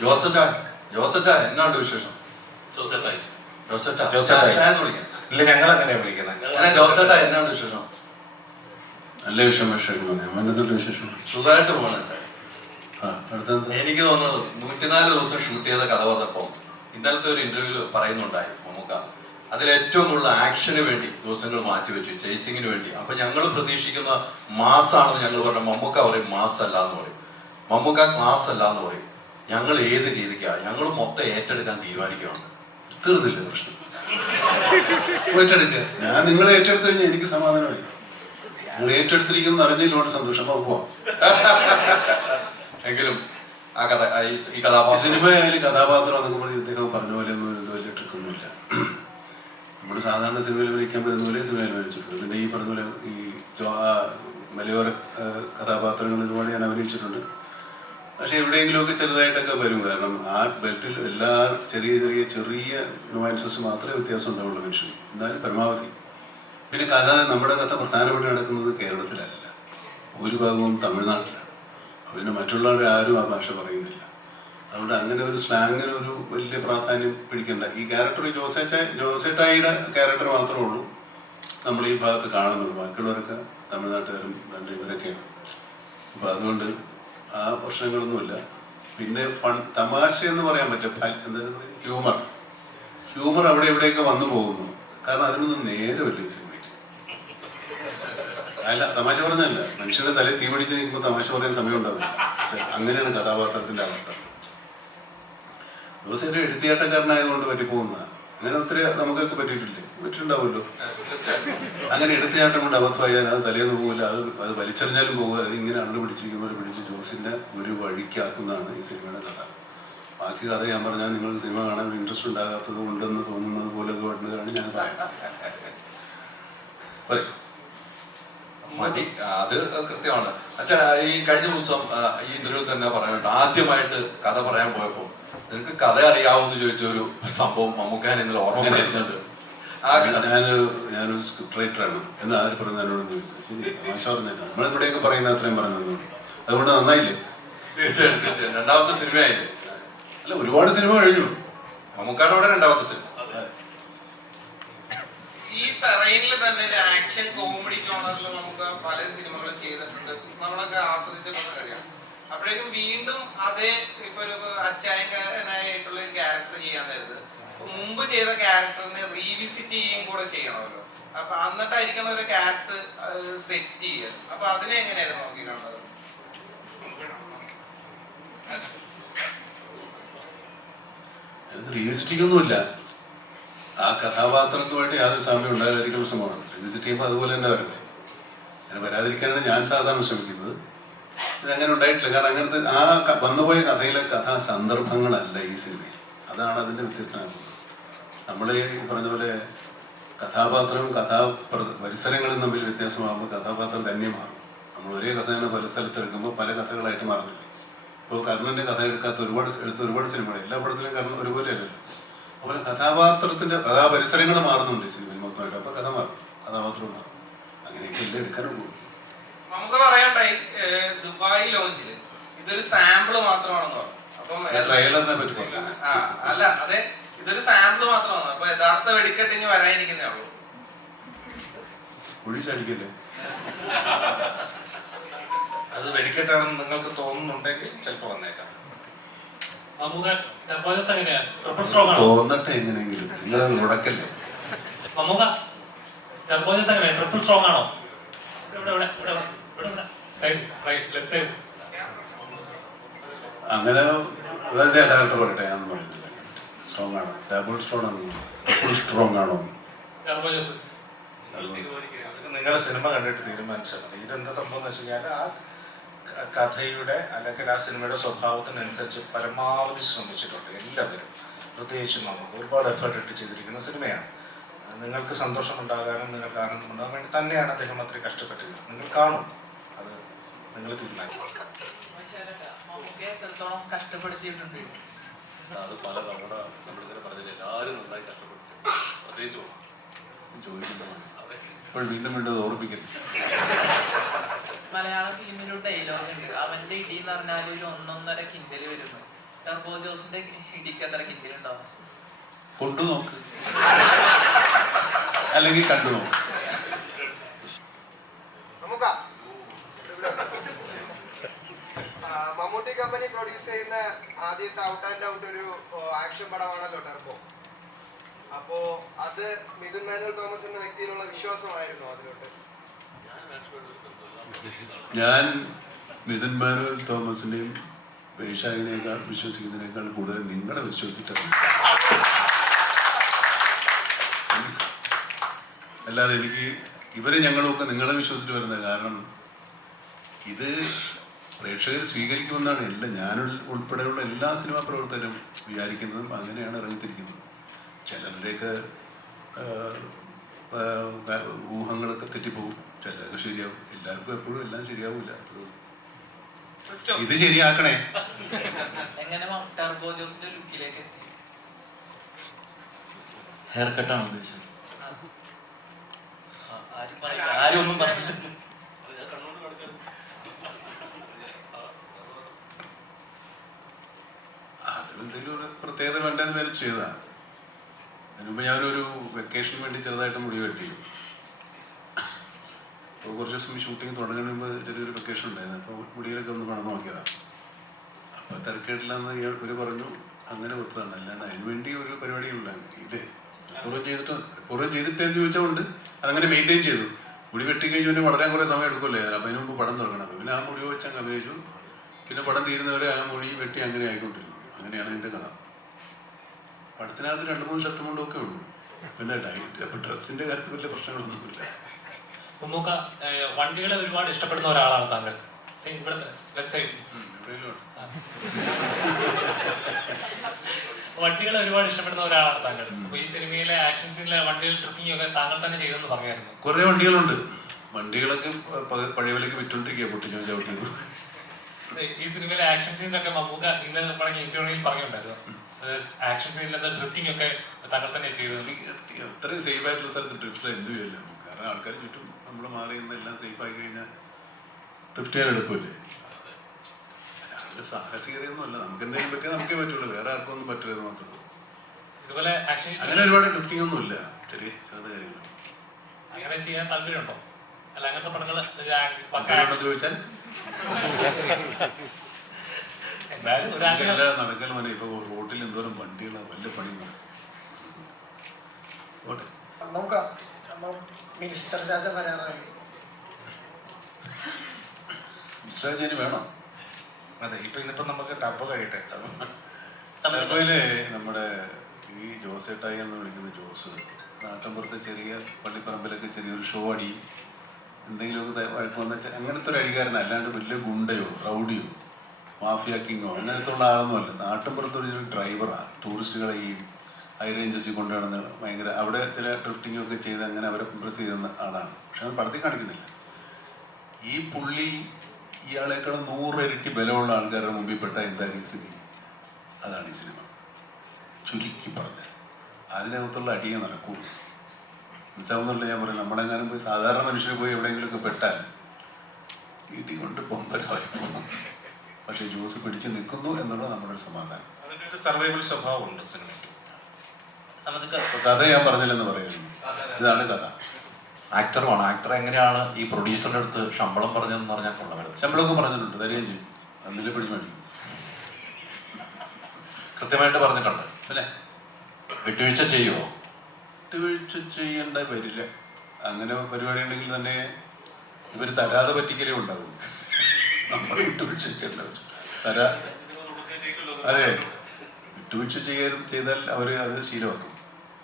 ജോസേട്ടാ എന്നാണ്ട് വിശേഷം? ഇല്ല, ഞങ്ങൾ അങ്ങനെയാ വിളിക്കുന്നത്. ജോസേട്ടാ എന്നാണ്ട് വിശേഷം? നല്ല വിഷയം അവനെന്തുണ്ട് വിശേഷം? സുഖമായിട്ട് പോകണം. അടുത്തത് എനിക്ക് തോന്നുന്നത് 104 ദിവസം ഷൂട്ട് ചെയ്ത കഥ പറഞ്ഞപ്പോ ഇന്നലത്തെ ഒരു ഇന്റർവ്യൂ പറയുന്നുണ്ടായി മമ്മൂക്ക, അതിലേറ്റവും കൂടുതൽ ആക്ഷന് വേണ്ടി ദിവസങ്ങൾ മാറ്റിവെച്ചു, ചേസിങ്ങിന് വേണ്ടി. അപ്പൊ ഞങ്ങൾ പ്രതീക്ഷിക്കുന്ന മാസാണെന്ന് ഞങ്ങൾ പറഞ്ഞ മമ്മൂക്ക പറയും മാസ് അല്ല എന്ന് പറയും, മമ്മൂക്ക ക്ലാസ് അല്ല എന്ന് പറയും. ഞങ്ങൾ ഏത് രീതിക്കാ? ഞങ്ങൾ മൊത്തം ഏറ്റെടുക്കാൻ തീരുമാനിക്കുകയാണ്. തീർന്നില്ല പ്രശ്നം. ഏറ്റെടുക്കുക. ഞാൻ നിങ്ങളെ ഏറ്റെടുത്തു കഴിഞ്ഞാൽ എനിക്ക് സമാധാനമായി. നിങ്ങൾ ഏറ്റെടുത്തിരിക്കുന്ന അറിഞ്ഞതിൽ വളരെ സന്തോഷം. അപ്പൊ പോവാം. എങ്കിലും ആ കഥ, ഈ കഥാപാത്രം, സിനിമയായാലും കഥാപാത്രം എന്നൊക്കെ പറഞ്ഞ് ഇദ്ദേഹം പറഞ്ഞ പോലെ ഒന്നും വലിയ ട്രിക്കൊന്നുമില്ല. നമ്മൾ സാധാരണ സിനിമയിൽ വിളിക്കാൻ പറ്റുന്ന പോലെ സിനിമയിൽ വിളിച്ചിട്ടുണ്ട്. പിന്നെ ഈ പറഞ്ഞ പോലെ ഈ മലയോര കഥാപാത്രങ്ങൾ ഒരുപാട് ഞാൻ അഭിനയിച്ചിട്ടുണ്ട്. പക്ഷെ എവിടെയെങ്കിലുമൊക്കെ ചെറുതായിട്ടൊക്കെ വരും. കാരണം ആ ബെൽറ്റിൽ എല്ലാ ചെറിയ നുവാൻസസ് മാത്രമേ വ്യത്യാസം ഉണ്ടാവുള്ളൂ മനുഷ്യന്. എന്നാലും പരമാവധി. പിന്നെ നമ്മുടെ കഥ പ്രധാനപ്പെട്ട് നടക്കുന്നത് കേരളത്തിലല്ല, ഭൂരിഭാഗവും തമിഴ്നാട്ടിലാണ്. പിന്നെ മറ്റുള്ളവരെ ആരും ആ ഭാഷ പറയുന്നില്ല. അതുകൊണ്ട് അങ്ങനെ ഒരു സ്ലാങ്ങിന് ഒരു വലിയ പ്രാധാന്യം പിടിക്കണ്ട. ഈ ക്യാരക്ടർ ജോസേട്ടായിയുടെ ക്യാരക്ടർ മാത്രമേ ഉള്ളൂ നമ്മൾ ഈ ഭാഗത്ത് കാണുന്നത്. ബാക്കിയുള്ളവരൊക്കെ തമിഴ്നാട്ടുകാരും രണ്ട് ഇവരൊക്കെയാണ്. അപ്പം അതുകൊണ്ട് ആ പ്രശ്നങ്ങളൊന്നുമില്ല. പിന്നെ തമാശ എന്ന് പറയാൻ പറ്റും. എന്താ ഹ്യൂമർ അവിടെ എവിടെയൊക്കെ വന്നു പോകുന്നു. കാരണം അതിനൊന്നും നേരമില്ല ഈ സിനിമയിൽ. അല്ല, തമാശ പറഞ്ഞല്ല, മനുഷ്യന്റെ തലയിൽ തീ പിടിച്ച് നിൽക്കുമ്പോൾ തമാശ പറയാൻ സമയം ഉണ്ടാവില്ല. അങ്ങനെയാണ് കഥാപാത്രത്തിന്റെ അവസ്ഥ. ജോസേട്ടൻ എടുത്തിയാട്ടക്കാരനായതുകൊണ്ട് പറ്റിപ്പോകുന്നതാണ്. അങ്ങനെ ഒത്തിരി നമുക്കൊക്കെ പറ്റിയിട്ടുണ്ടാവുമല്ലോ. അങ്ങനെ എടുത്തിയാട്ടം കൊണ്ട് അബദ്ധമായാൽ അത് തലേന്ന് പോകില്ല, അത് വലിച്ചെറിഞ്ഞാലും പോകുക. അതിങ്ങനെ അണ്ട് പിടിച്ചിരിക്കുന്നവർ പിടിച്ച് ജോസിന്റെ ഒരു വഴിക്കാക്കുന്നതാണ് ഈ സിനിമയുടെ കഥ. ബാക്കി കഥ ഞാൻ പറഞ്ഞാൽ നിങ്ങൾ സിനിമ കാണാൻ ഇൻട്രസ്റ്റ് ഉണ്ടാകാത്തത് ഉണ്ടെന്ന് തോന്നുന്നത് പോലെ അതുകൊണ്ടാണ് ഞാൻ പറയുന്നത്. അത് കൃത്യമാണ്. അച്ഛാ, ഈ കഴിഞ്ഞ ദിവസം ഈ ഇന്റർവ്യൂ തന്നെ പറയുന്നുണ്ട്, ആദ്യമായിട്ട് കഥ പറയാൻ പോയപ്പോ നിനക്ക് കഥ അറിയാവുന്ന ചോദിച്ചൊരു സംഭവം മമ്മൂക്കാൻ ഇന്നലെ ഓർമ്മ വരുന്നുണ്ട്. ഞാനൊരു സ്ക്രിപ്റ്റ് റൈറ്ററാണ് എന്ന് ആര് പറഞ്ഞ എന്നോടൊന്ന് ചോദിച്ചു. തമാശ പറഞ്ഞില്ല, നമ്മളിവിടെയൊക്കെ പറയുന്ന അത്രയും പറഞ്ഞു. അതുകൊണ്ട് നന്നായില്ലേ? തീർച്ചയായിട്ടും രണ്ടാമത്തെ സിനിമയായില്ലേ? അല്ല, ഒരുപാട് സിനിമ കഴിഞ്ഞു. മമ്മൂക്കാട് കൂടെ രണ്ടാമത്തെ സിനിമ. ഈ ടെറൈനിൽ തന്നെ ഒരു ആക്ഷൻ കോമഡി ജോണറിൽ നമുക്ക് പല സിനിമകളും ചെയ്തിട്ടുണ്ട്, നമ്മളൊക്കെ ആസ്വദിച്ചിട്ടുള്ള കാര്യമാണ്. അപ്പോഴേക്കും വീണ്ടും അതേ ഇപ്പൊ ഒരു അച്ചായനായിട്ടുള്ള ഒരു ക്യാരക്ടർ ചെയ്യാൻ നേരത്ത് മുമ്പ് ചെയ്ത ക്യാരക്ടറിനെ റീവിസിറ്റ് ചെയ്യുകയും കൂടെ ചെയ്യണമല്ലോ. അപ്പൊ എന്നിട്ടായിരിക്കണം ഒരു ക്യാരക്ടർ സെറ്റ് ചെയ്യുക. അപ്പൊ അതിനെ എങ്ങനെയായിരുന്നു നോക്കിയിട്ടുള്ളത്? റീവിസിറ്റിംഗ് ഒന്നുമില്ല. ആ കഥാപാത്രത്തുമായിട്ട് യാതൊരു സാമ്യം ഉണ്ടാകാതിരിക്കുന്ന ശ്രമമാണ്. റിവിസിറ്റ് ചെയ്യുമ്പോൾ അതുപോലെ തന്നെ വരണ്ടേ. അങ്ങനെ വരാതിരിക്കാനാണ് ഞാൻ സാധാരണ ശ്രമിക്കുന്നത്. ഇതങ്ങനെ ഉണ്ടായിട്ടില്ല. കാരണം അങ്ങനത്തെ ആ വന്നുപോയ കഥയിലെ കഥാസന്ദർഭങ്ങളല്ല ഈ സിനിമയിൽ. അതാണ് അതിൻ്റെ വ്യത്യസ്തമാകുന്നത്. നമ്മൾ ഈ പറഞ്ഞ പോലെ കഥാപാത്രവും പരിസരങ്ങളും തമ്മിൽ വ്യത്യാസമാകുമ്പോൾ കഥാപാത്രം തന്നെ മാറും. നമ്മൾ ഒരേ കഥ തന്നെ പല സ്ഥലത്തെടുക്കുമ്പോൾ പല കഥകളായിട്ട് മാറുന്നില്ലേ. ഇപ്പോൾ കർണൻ്റെ കഥ എടുത്ത ഒരുപാട് സിനിമകൾ, എല്ലാ പടത്തിലും കർണൻ ഒരുപോലെ അല്ലല്ലോ. അതുപോലെ കഥാപാത്രത്തിന്റെ പരിസരങ്ങൾ മാറുന്നുണ്ട് ഈ സിനിമയിൽ മൊത്തമായിട്ട്. അപ്പൊ കഥ മാറും, കഥാപാത്രവും മാറും. അങ്ങനെയൊക്കെ എല്ലാം എടുക്കാനുള്ളൂ. നമുക്ക് പറയണ്ടായി ദുബായ് ലോഞ്ചിൽ ഇതൊരു സാമ്പിള് മാത്രമാണെന്ന് പറഞ്ഞു. അപ്പം ട്രെയിലറിനെ പറ്റി പറഞ്ഞു. അല്ല, അതെ, ഇതൊരു സാമ്പിള് മാത്രമാണ്. അപ്പൊ യഥാർത്ഥ വെടിക്കെട്ടിങ് വരാനിരിക്കുന്നേ ഉള്ളൂ. കുഴിച്ചടിക്കല്ലേ? അത് വെടിക്കെട്ടാണെന്ന് നിങ്ങൾക്ക് തോന്നുന്നുണ്ടെങ്കിൽ ചിലപ്പോൾ വന്നേക്കാം. തോന്നട്ടെ എങ്ങനെയെങ്കിലും. നിങ്ങൾ മുടക്കല്ലേ? അങ്ങനെ ഡയറക്ടർ പറയട്ടെ, ഞാനൊന്നും പറയുന്നില്ല. സ്ട്രോങ് ആണോ? ഡബിൾ സ്ട്രോങ് ആണോ? നിങ്ങളുടെ സിനിമ കണ്ടിട്ട് തീരുമാനിച്ചാൽ മതി. ഇതെന്താ സംഭവം എന്ന് വെച്ച് കഴിഞ്ഞാൽ ആ കഥയുടെ അല്ലെങ്കിൽ ആ സിനിമയുടെ സ്വഭാവത്തിനനുസരിച്ച് പരമാവധി ശ്രമിച്ചിട്ടുണ്ട് എല്ലാവരും. പ്രത്യേകിച്ചും നമുക്ക് ഒരുപാട് എഫേർട്ട് ഇട്ട് ചെയ്തിരിക്കുന്ന സിനിമയാണ്. നിങ്ങൾക്ക് സന്തോഷമുണ്ടാകാനും നിങ്ങൾക്ക് ആനന്ദമുണ്ടാകാൻ വേണ്ടി തന്നെയാണ് അദ്ദേഹം അത്രയും കഷ്ടപ്പെട്ടത്. നിങ്ങൾ കാണും, അത് നിങ്ങൾ തീരുമാനിക്കും. കഷ്ടപ്പെടുത്തിയിട്ടുണ്ട്. അത് പല തവണ നമ്മളിങ്ങനെ പറഞ്ഞില്ല, എല്ലാവരും നന്നായി കഷ്ടപ്പെട്ടു. പ്രത്യേകിച്ച് വീണ്ടും വീണ്ടും ഓർമ്മിക്കല്ലേ. മലയാള ഫിലിമിലൊരു ഡയലോഗ് ഉണ്ട്, അവന്റെ ഇടി എന്ന് പറഞ്ഞാൽ ഒരു 1.5 കിൻഡൽ വരുന്നു. ടർബോ ജോസിന്റെ ഇടിക്ക് എത്ര കിൻഡിലുണ്ടാവും? കൊണ്ടു നോക്ക്, അല്ലെങ്കിൽ കണ്ടു നോക്ക്. മമ്മൂട്ടി കമ്പനി പ്രൊഡ്യൂസ് ചെയ്യുന്ന ആദ്യത്തെ ഔട്ട് ആൻഡ് ഔട്ട് ഒരു ആക്ഷൻ പടമാണല്ലോ ടർബോ. അപ്പോ അത് മിഥുൻ മാനുവൽ തോമസ് എന്ന വ്യക്തിയിലുള്ള വിശ്വാസമായിരുന്നു അതിലോട്ട്? ഞാൻ മിഥുൻ മാനുവൽ തോമസിനെയും വൈശാഖിനേക്കാൾ വിശ്വസിക്കുന്നതിനേക്കാൾ കൂടുതൽ നിങ്ങളെ വിശ്വസിച്ചിട്ടാണ്. അല്ലാതെ എനിക്ക് ഇവരെ ഞങ്ങളൊക്കെ നിങ്ങളെ വിശ്വസിച്ച് വരുന്നത്. കാരണം ഇത് പ്രേക്ഷകർ സ്വീകരിക്കുമെന്നാണ് ഞാൻ ഉൾപ്പെടെയുള്ള എല്ലാ സിനിമാ പ്രവർത്തകരും വിചാരിക്കുന്നതും അങ്ങനെയാണ് ഇറങ്ങിത്തിരിക്കുന്നത്. ചിലരുടെയൊക്കെ ഊഹങ്ങളൊക്കെ തെറ്റിപ്പോകും, ചിലതൊക്കെ ശരിയാവും. എല്ലാവർക്കും എപ്പോഴും എല്ലാം ശരിയാവില്ല. ഇത് ശരിയാക്കണേ. എങ്ങനെ ടർബോ ജോസിന്റെ ലുക്കിലേക്ക് എത്തി? ഹെയർ കട്ടാണ് ഉദ്ദേശിച്ചത്. ആരും ഒന്നും പറഞ്ഞില്ല. അതെന്തെങ്കിലും ഒരു പ്രത്യേകത വേണ്ടതെന്ന് പേര് ചെയ്തതാണ്. അതിനുമുമ്പ് ഞാനൊരു വെക്കേഷന് വേണ്ടി ചെറുതായിട്ട് മുടി വെട്ടി. അപ്പോൾ കുറച്ച് ദിവസം ഷൂട്ടിങ് തുടങ്ങുന്നതിന് മുമ്പ് ചെറിയൊരു വെക്കേഷൻ ഉണ്ടായിരുന്നു. അപ്പോൾ മുടിയിലൊക്കെ ഒന്ന് പണം നോക്കിയതാണ്. അപ്പോൾ തിരക്കേട്ടില്ലെന്ന് ഇവർ പറഞ്ഞു, അങ്ങനെ ഒത്തതാണ്. അല്ലാണ്ട് അതിന് വേണ്ടി ഒരു പരിപാടികളില്ല. ഇല്ലേ, പൂർവ്വം ചെയ്തിട്ടെന്ന് ചോദിച്ചുകൊണ്ട് അതങ്ങനെ മെയിൻറ്റെയിൻ ചെയ്തു. മുടി വെട്ടിക്കഴിഞ്ഞ് പിന്നെ വളരാൻ കുറേ സമയം എടുക്കുമല്ലേ. അപ്പോൾ അതിന് മുമ്പ് പടം തുടങ്ങണം. അപ്പോൾ പിന്നെ ആ മുടി വെച്ച് അങ്ങ് അഭിനയിച്ചു. പിന്നെ പടം തീരുന്നവരെ ആ മുടി വെട്ടി അങ്ങനെ ആയിക്കൊണ്ടിരുന്നു. അങ്ങനെയാണ് എൻ്റെ കഥ. പടത്തിനകത്ത് 2-3 ഷർട്ടും കൊണ്ടും ഒക്കെ ഉള്ളൂ. പിന്നെ ഡയറ്റ് അപ്പോൾ ഡ്രസ്സിൻ്റെ കാര്യത്തിൽ വലിയ പ്രശ്നങ്ങളൊന്നുമില്ല. മമ്മൂക്ക വണ്ടികളെ ഒരുപാട് ഇഷ്ടപ്പെടുന്ന ഒരാളാണ് താങ്കൾ. വണ്ടികളെ ഒരുപാട് ഇഷ്ടപ്പെടുന്ന ഒരാളാണ് താങ്കൾ. അപ്പൊ ഈ സിനിമയിലെ ആക്ഷൻ സീനിലെ വണ്ടികൾ ട്രിപ്പിംഗ് ഒക്കെ താങ്കൾ തന്നെ ചെയ്തെന്ന് പറഞ്ഞായിരുന്നു. കുറേ വണ്ടികളുണ്ട്. വണ്ടികളൊക്കെ പഴയ വിലക്ക് വിറ്റോണ്ടിരിക്കുക, പൊട്ടിച്ചോ ചവിട്ടിയത്. ഈ സിനിമയിലെ ആക്ഷൻ സീനിലൊക്കെ മമ്മൂക്ക ഇന്ന് പറഞ്ഞ ഇന്റർവ്യൂവിൽ പറഞ്ഞിട്ടുണ്ടായിരുന്നു, ആക്ഷൻ സീനിലെ ഡ്രിഫ്റ്റിംഗ് ഒക്കെ താങ്കൾ തന്നെ ചെയ്തത്. അത്രയും സേഫ് ആയിട്ടുള്ള സ്ഥലത്ത് ഡ്രിഫ്റ്റ് എന്ത് ചെയ്യല്ലോ. കാരണം ആൾക്കാർ ചുറ്റും നമ്മൾ മാറി നിന്നെല്ലാം സേഫ് ആയി കഴിഞ്ഞാൽ ഡ്രിഫ്റ്റ് ചെയ്യാൻ എളുപ്പമില്ലേ. അതൊരു സാഹസികതയൊന്നും അല്ല. നമുക്ക് എന്തെങ്കിലും പറ്റിയാൽ നമുക്കേ പറ്റുള്ളൂ, വേറെ ആർക്കും ഒന്നും പറ്റരുത് മാത്രമേ. ഇതുപോലെ ആക്ഷൻ അങ്ങനെ ഒരുപാട് ഡ്രിഫ്റ്റിംഗ് ഒന്നും ഇല്ല, ചെറിയ ചെറുത് കാര്യങ്ങൾ. അങ്ങനെ ചെയ്യാൻ താല്പര്യമുണ്ടോ? അല്ല, അങ്ങനത്തെ പടങ്ങൾ ചോദിച്ചാൽ എന്തായാലും ഒരു നടക്കൽ മനെ. ഇപ്പൊ റോട്ടിൽ എന്തോരം വണ്ടികളാണ്, വലിയ പണി ഓട്ടെ. നമുക്ക് മിനിസ്റ്റർ രാജ വരാറായി. മിസ്റ്റർ വേണം. അതെ, ഇന്നിപ്പോ നമുക്ക് ടബ് കഴിയട്ടെ. ടബയിലെ നമ്മുടെ ഈ ജോസേട്ടായി എന്ന് വിളിക്കുന്ന ജോസ് നാട്ടിൻപുറത്തെ ചെറിയ പള്ളിപ്പറമ്പിലൊക്കെ ചെറിയൊരു ഷോ അടിയും എന്തെങ്കിലുമൊക്കെ വഴക്ക് വന്ന അങ്ങനത്തെ ഒരു അടിക്കാരനല്ല. അല്ലാണ്ട് വലിയ ഗുണ്ടയോ റൗഡിയോ മാഫിയ കിങ്ങോ അങ്ങനത്തെ ഉള്ള ആളൊന്നുമല്ല. നാട്ടിൻപുറത്തൊരു ഡ്രൈവറാണ്. ടൂറിസ്റ്റുകളെ ഈ ഹൈ റേഞ്ചസിൽ കൊണ്ടുവന്ന് ഭയങ്കര അവിടെ ചില ഡ്രിഫ്റ്റിംഗ് ഒക്കെ ചെയ്ത് അങ്ങനെ അവരെ ഇംപ്രസ് ചെയ്യുന്ന ആളാണ്. പക്ഷെ അത് പടത്തിൽ കാണിക്കുന്നില്ല. ഈ പുള്ളി ഇയാളെക്കാൾ 100 ഇരട്ടി ബലമുള്ള ആൾക്കാരുടെ മുമ്പിൽ പെട്ട എന്തായാലും സ്ഥിതി. അതാണ് ഈ സിനിമ ചുരുക്കി പറഞ്ഞത്. അതിനകത്തുള്ള അടിയെ നടക്കൂ. മനസ്സിലാവുന്നുള്ള ഞാൻ പറയാം. നമ്മളെങ്ങാനും പോയി സാധാരണ മനുഷ്യർ പോയി എവിടെയെങ്കിലുമൊക്കെ പെട്ടാൽ വീട്ടിൽ കൊണ്ട് പൊമ്പരമായി പോകും. പക്ഷെ ജോസ് പിടിച്ച് നിൽക്കുന്നു എന്നുള്ളത് നമ്മുടെ ഒരു സമാധാനം. അതിൻ്റെ ഒരു സർവൈവൽ സ്വഭാവമുണ്ട് സിനിമയ്ക്ക്. കഥ ഞാൻ പറഞ്ഞില്ലെന്ന് പറയുന്നു. ഇതാണ് കഥ. ആക്ടറുമാണ്. ആക്ടർ എങ്ങനെയാണ് ഈ പ്രൊഡ്യൂസറുടെ അടുത്ത് ശമ്പളം പറഞ്ഞതെന്ന് പറഞ്ഞാൽ കൊള്ളാം. ശമ്പളമൊക്കെ പറഞ്ഞിട്ടുണ്ട്, തരുകയും ചെയ്യും. അന്നിലെ പിടിച്ച് മേടിക്കും. കൃത്യമായിട്ട് പറഞ്ഞിട്ടുണ്ട് അല്ലേ? വിട്ടുവീഴ്ച ചെയ്യുമോ? വിട്ടുവീഴ്ച ചെയ്യേണ്ട വരില്ല. അങ്ങനെ പരിപാടി ഉണ്ടെങ്കിൽ തന്നെ ഇവർ തരാതെ പറ്റിക്കലേ ഉണ്ടാവും. നമ്മൾ വിട്ടുവീഴ്ച അതെ, വിട്ടുവീഴ്ച ചെയ്താൽ അവർ അത് ശീലമാക്കും.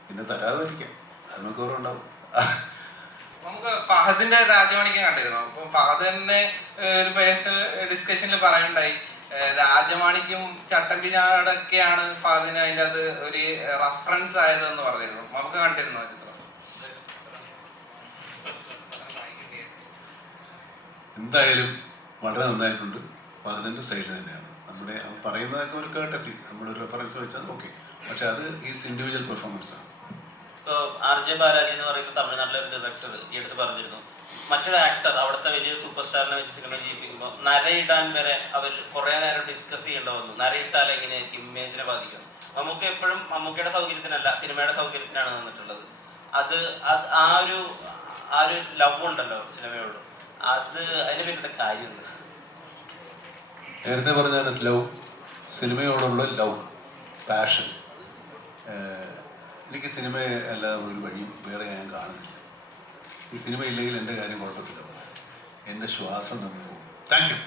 പിന്നെ തരാതെ പറ്റിക്കാം, അതിനൊക്കെ ഓർമ്മ നമുക്ക് ഫഹദിന്റെ രാജമാണിക്യം കണ്ടിരുന്നു. അപ്പൊ ഫഹദ് തന്നെ ഒരു പേഴ്സണൽ ഡിസ്കഷനിൽ പറയുണ്ടായി, രാജമാണിക്യം ചട്ടമ്പിനാടൊക്കെയാണ് ഫഹദിന് അതിൻ്റെ അത് ഒരു റഫറൻസ് ആയതെന്ന് പറഞ്ഞിരുന്നു. നമുക്ക് കണ്ടിരുന്നു ആ ചിത്രം. എന്തായാലും വളരെ നന്നായിട്ടുണ്ട്. അപ്പോൾ അതിൻ്റെ സ്റ്റൈൽ തന്നെയാണ്. നമ്മുടെ പറയുന്നതൊക്കെ ഒരു കേട്ടസി, നമ്മളൊരു റെഫറൻസ് വെച്ചാൽ ഓക്കെ. പക്ഷെ അത് ഈസ് ഇൻഡിവിജ്വൽ പെർഫോമൻസ് ആണ്. ഇപ്പോൾ ആർ ജെ ബാലാജി എന്ന് പറയുന്ന തമിഴ്നാട്ടിലെ ഒരു ഡയറക്ടർ ഈ അടുത്ത് പറഞ്ഞിരുന്നു, മറ്റൊരു ആക്ടർ അവിടുത്തെ വലിയ സൂപ്പർ സ്റ്റാറിനെ വെച്ച് സിനിമ ചെയ്യിപ്പിക്കുമ്പോൾ നരയിടാൻ വരെ അവർ കുറേ നേരം ഡിസ്കസ് ചെയ്യേണ്ട വന്നു. നരയിട്ടാൽ എങ്ങനെയായിരിക്കും ഇമേജിനെ ബാധിക്കുന്നത്. നമുക്ക് എപ്പോഴും മമ്മൂക്കയുടെ സൗകര്യത്തിനല്ല സിനിമയുടെ സൗകര്യത്തിനാണ് നിന്നിട്ടുള്ളത്. അത് ആ ഒരു ലവ് ഉണ്ടല്ലോ സിനിമയോട്, അത് അതിന്റെ പിന്നിലെ കാര്യം എന്താ? നേരത്തെ പറഞ്ഞാണ് ലവ്, സിനിമയോടുള്ള ലവ്, പാഷൻ. എനിക്ക് സിനിമയെ അല്ലാതെ ഒരു വഴിയും വേറെ ഞാൻ കാണുന്നില്ല. ഈ സിനിമ ഇല്ലെങ്കിൽ എൻ്റെ കാര്യം കുഴപ്പത്തില്ല, എൻ്റെ ശ്വാസം നിന്ന് പോകും. Thank you.